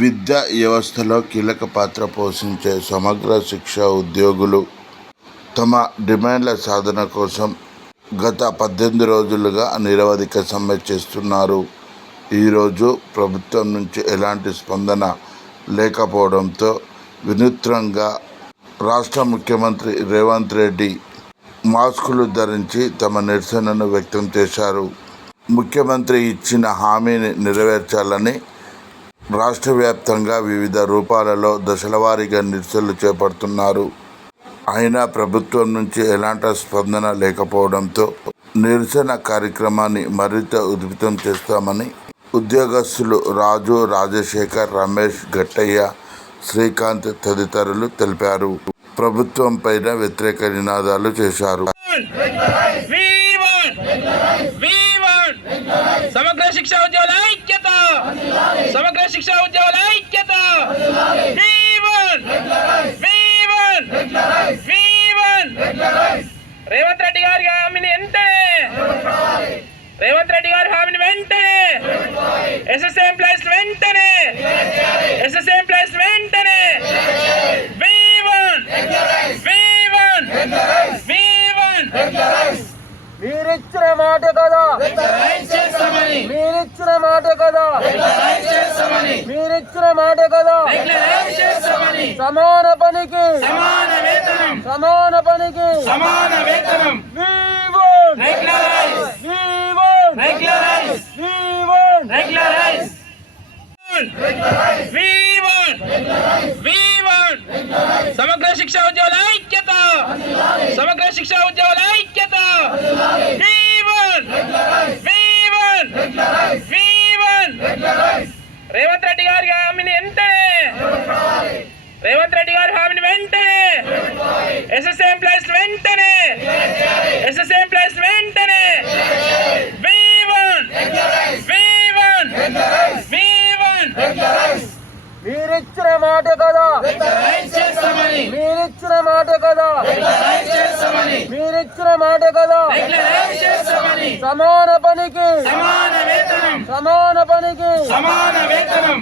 విద్యా వ్యవస్థలో కీలక పాత్ర పోషించే సమగ్ర శిక్ష ఉద్యోగులు తమ డిమాండ్ల సాధన కోసం గత పద్దెనిమిది రోజులుగా నిరవధిక సమ్మె చేస్తున్నారు. ఈరోజు ప్రభుత్వం నుంచి ఎలాంటి స్పందన లేకపోవడంతో వినూత్నంగా రాష్ట్ర ముఖ్యమంత్రి రేవంత్ రెడ్డి మాస్కులు ధరించి తమ నిరసనను వ్యక్తం చేశారు. ముఖ్యమంత్రి ఇచ్చిన హామీని నెరవేర్చాలని రాష్ట్ర వ్యాప్తంగా వివిధ రూపాలలో దశలవారీగా నిరసనలు చేపడుతున్నారు. అయినా ప్రభుత్వం నుంచి ఎలాంటి స్పందన లేకపోవడంతో నిరసన కార్యక్రమాన్ని మరింత ఉద్భితం చేస్తామని ఉద్యోగస్తులు రాజు రాజశేఖర్ రమేష్ గట్టయ్య శ్రీకాంత్ తదితరులు తెలిపారు. ప్రభుత్వం పైన వ్యతిరేక నినాదాలు చేశారు. సమగ్ర శిక్షా ఉద్యోగ సమగ్ర శిక్షా ఉద్యోగుల ఐక్యత! రేవంత్ రెడ్డి గారి హామీని వెంటనే! రేవంత్ రెడ్డి గారి హామీని వెంటనే! ఎస్ఎస్ఏ ఎంప్లాయీస్ వెంటనే! ఎస్ఎస్ఏ ఎంప్లాయీస్ వెంటనే! మీరిచ్చిన మాట కదా! మీరిచ్చిన మాట మీరిచ్చిన మాట కదా? సమాన పనికి. సమాన వేతనం. సమాన పనికి. సమాన వేతనం. సమగ్ర శిక్షా ఉద్యోగుల ఐక్యత. సమగ్ర శిక్షా ఉద్యోగుల ఐక్యత. రేవంత్ రెడ్డి గారి హామీని వెంటనే ఎస్ఎస్ఏ ఎంప్లాయీస్ వెంటనే ఎస్ఎస్ఏ ఎంప్లాయీస్ వెంటనే మీరిచ్చిన మాట కదా. మీరిచ్చిన మాట కదా. మీరిచ్చిన మాట కదా. సమాన పనికి. సమాన వేతనం. సమాన పనికి. సమాన వేతనం.